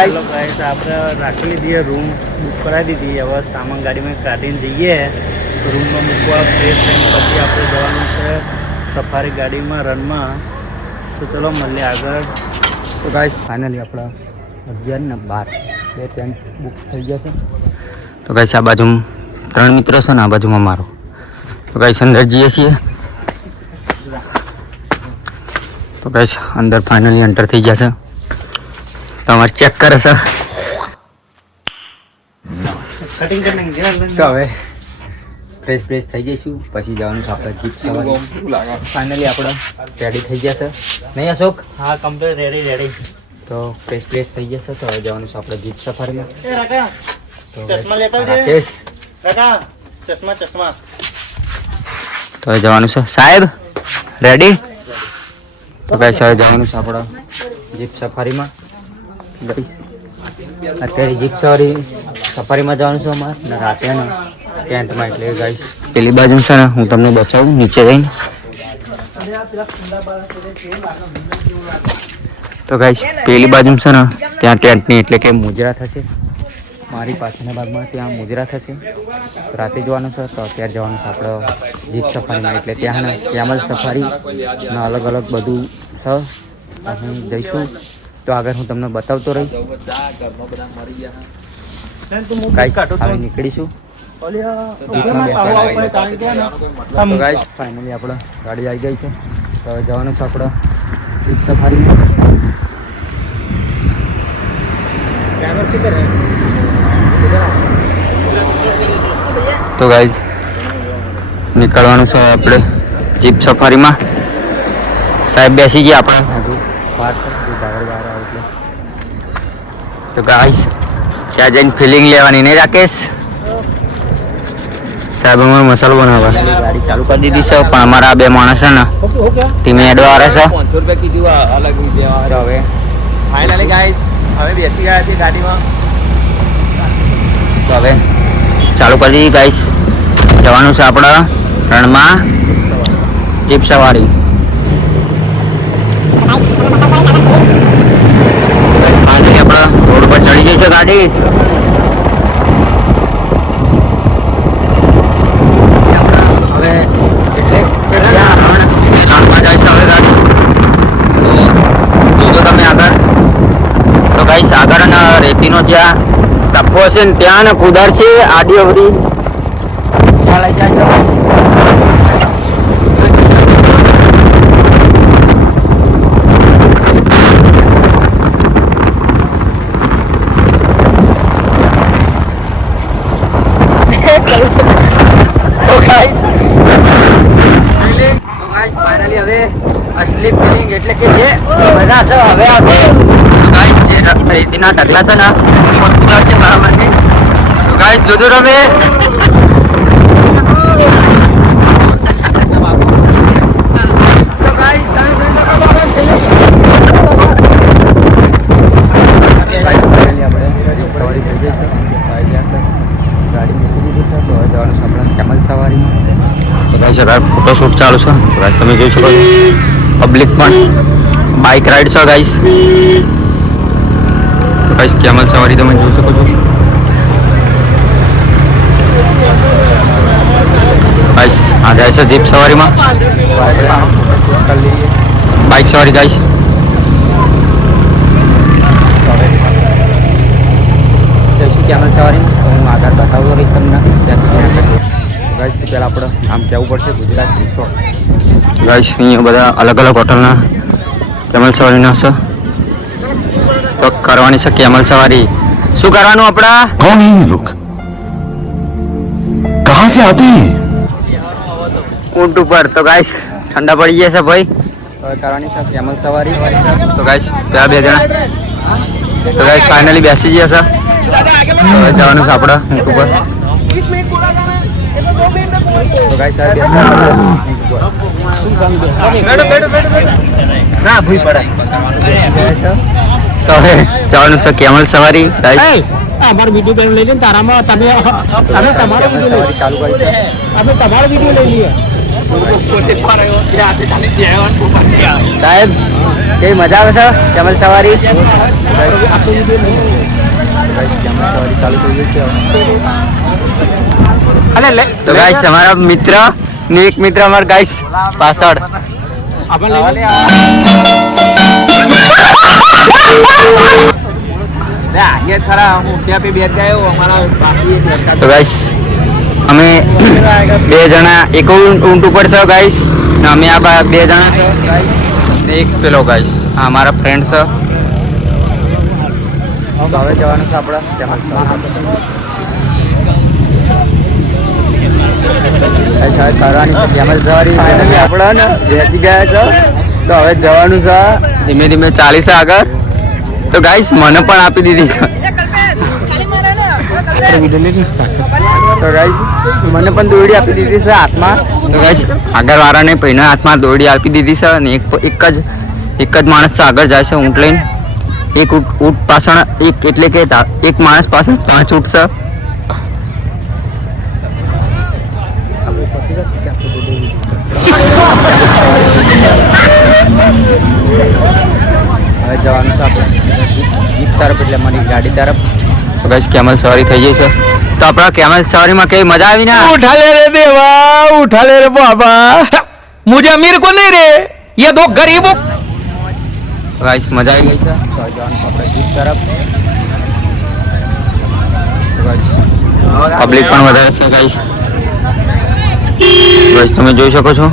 Hello guys આપણે રાખી લીધી room book કરાવી દીધી હવે સામાન ગાડીમાં કાઢીને જઈએ રૂમમાં મૂકવા ફ્રેશ થઈને પછી આપણે જવાનું છે સફારી ગાડીમાં રનમાં તો ચલો મળીએ આગળ તો ગાઈસ ફાઇનલી આપણા 11 ને 12 બે ટેન્ટ બુક થઈ ગયા છે તો ગાઈસ આ બાજુ 3 મિત્રો છે ને આ બાજુમાં મારો તો ગાઈસ અંદર જઈએ છીએ તો ગાઈસ અંદર ફાઇનલી એન્ટર થઈ ગયા છે તમારે ચેક કરે છે કટિંગ કરને તો હવે ફ્રેશ થઈ જઈશું પછી જવાનું છે આપણે જીપ સવારી ફાઇનલી આપણે રેડી થઈ ગયા છે નહીં અશોક હા કમ્પ્લીટ રેડી તો ફ્રેશ થઈ જશે તો હવે જવાનું છે આપણે જીપ સફારીમાં ચશ્મા લેતા આવજે કાકા ચશ્મા તો હવે જવાનું છે સાહેબ રેડી તો ગાઈસ હવે જવાનું છે આપણે જીપ સફારીમાં ગાઈસ અત્યારે જીપ સફારીમાં જવાનું છે અમારે ને રાતે ને ટેન્ટમાં એટલે ગાઈસ પેલી બાજુ છે ને હું તમને બતાવું નીચે જઈને તો ગાઈસ પેલી બાજુ છે ને ત્યાં ટેન્ટની એટલે કે મુજરા થશે મારી પાછળના ભાગમાં ત્યાં મુજરા થશે રાતે જવાનું છે તો અત્યારે જવાનું છે આપણે જીપ સફારીમાં એટલે ત્યાં ને કેમલ સફારી ને અલગ બધું છે અહીં જઈશું તો આગળ હું તમને બતાવતો રહી ગાઈસ હવે નીકળીશું ગાઈસ ફાઇનલી આપણે ગાડી આવી ગઈ છે તો હવે જવાનું છે આપણે જીપ સફારીમાં તો ગાઈસ નીકળવાનું છે આપણે જીપ સફારીમાં સાહેબ બેસી ગયા આપણે તો ગાઈસ ત્યાં જઈને ફિલિંગ લેવાની નહીં રાકેશ સાહેબ અમારે મસાલો બનાવવા ગાડી ચાલુ કરી દીધી છે પણ અમારા બે માણસ છે ને ધીમે એડવા આવે છે તો હવે ફાઇનલી ગાઈસ હવે બેસી ગયા છે ગાડીમાં તો હવે ચાલુ કરી દીધી ગાઈસ જવાનું છે આપણા રણમાં જીપ સવારી આપણા રોડ પર ચડી જઈ છે ગાડી હવે રણમાં જાય છે હવે ગાડી જોજો તમે આગળ તો ગાઈસ આગળ અને રેતીનો જ્યાં ટપ્પો હશે ને ત્યાં ને કુદાર છે આડી અવરી ત્યાં લઈ જાય છે ગાઈસ ફાઇનલી હવે અસલી ફિલિંગ એટલે કે જે મજા છે હવે આવશે તો ગાઈસ જે રેતીના ઢગલા છે ને કુદાર છે બરાબર ને તો ગાઈસ જોજો તમે તો ગાઈસ તમે જોઈ શકો ગાઈસ ફાઇનલી આપણે સવારી થઈ ગઈ છે ગાડી મૂકી દીધી છે તો જવાનું છે આપણે કેમલ સવારીમાં તો ગાઈસ અત્યારે ફોટોશૂટ ચાલુ છે ગાઈસ તમે જોઈ શકો પબ્લિક પણ બાઇક રાઈડ છે ગાઈસ તો ગાઈસ કેમલ સવારી તમે જોઈ શકો છો ગાઈસ આ જાય છે જીપ સવારીમાં બાઇક સવારી ગાઈસ જઈશું કેમલ સવારીમાં તો હું આગળ બતાવતો રહીશ તમને ગાઈસ પહેલાં આપણે આમ કહેવું પડશે ગુજરાત રિસોર્ટ ગાઈસ અહીંયા બધા અલગ હોટલના કેમલ સવારીના છે તો કરવાની છે કેમલ સવારી શું કરવાનું આપણા कौन है ये लोग कहाँ से आते हैं ઊંટ ઉપર તો ગાઈસ ઠંડા પડી ગયા છે ભાઈ તો કરવાની છે કેમલ સવારી તો ગાઈસ ત્યાં બે જણા તો ગાઈસ ફાઇનલી બેસી ગયા છે તો જવાનું છે આપણે ઊંટ ઉપર તો ગાઈસ આ ના ભૂઈ પડે તો હવે જવાનું છે કેમલ સવારી ગાઈસ અમારો વિડિયો બેન લઈ લે તારામાં તમે તમારો વિડિયો ચાલુ કરી છે અમે તમારો વિડિયો લઈ લઈએ સાહેબ કેવી મજા આવે છે કેમલ સવારી? ચાલુ થઈ ગઈ છે. તો ગાઈસ અમારા મિત્ર ને એક મિત્ર અમારા ગાઈસ પાછળ તો ગાઈસ અમે બે જણા એક ઊંટ ઉપર છે ગાઈસ ને અમે આ બે જણા છે ગાઈસ ને એક પેલો ગાઈસ આ અમારા ફ્રેન્ડ છે. તો હવે જવાનું છે આપણે કરવાની છે કેમલ સવારી. આપણે ને બેસી ગયા છો તો હવે જવાનું છે ધીમે ધીમે ચાલી છે આગળ. તો ગાઈસ મને પણ આપી દીધી છે. તો ગાઈસ મને પણ દોરડી આપી દીધી છે હાથમાં. તો ગાઈસ આગળ વાળાને પહેલા હાથમાં દોરડી આપી દીધી છે અને એક જ માણસ છે આગળ જાય છે ઊંટ લઈને. એક ઊંટ પાછળ એક એટલે કે એક માણસ પાછળ 5 ઊંટ છે. હવે જવાનું છે આપણે જીપ તરફ એટલે મારી ગાડી તરફ. તો ગાઈસ કેમલ સવારી થઈ જશે. તો આપણા કેમલ સવારીમાં કેવી મજા આવી ને? उठा ले रे देवा, उठा ले रे बाबा, मुझे अमीर को नहीं रे, ये दो गरीबों. ગાઈસ મજા આવી ગઈ છે. તો જવાનું છે આપણે જીપ તરફ. તો ગાઈસ પબ્લિક પણ વધારે છે ગાઈસ. ગાઈસ તમે જોઈ શકો છો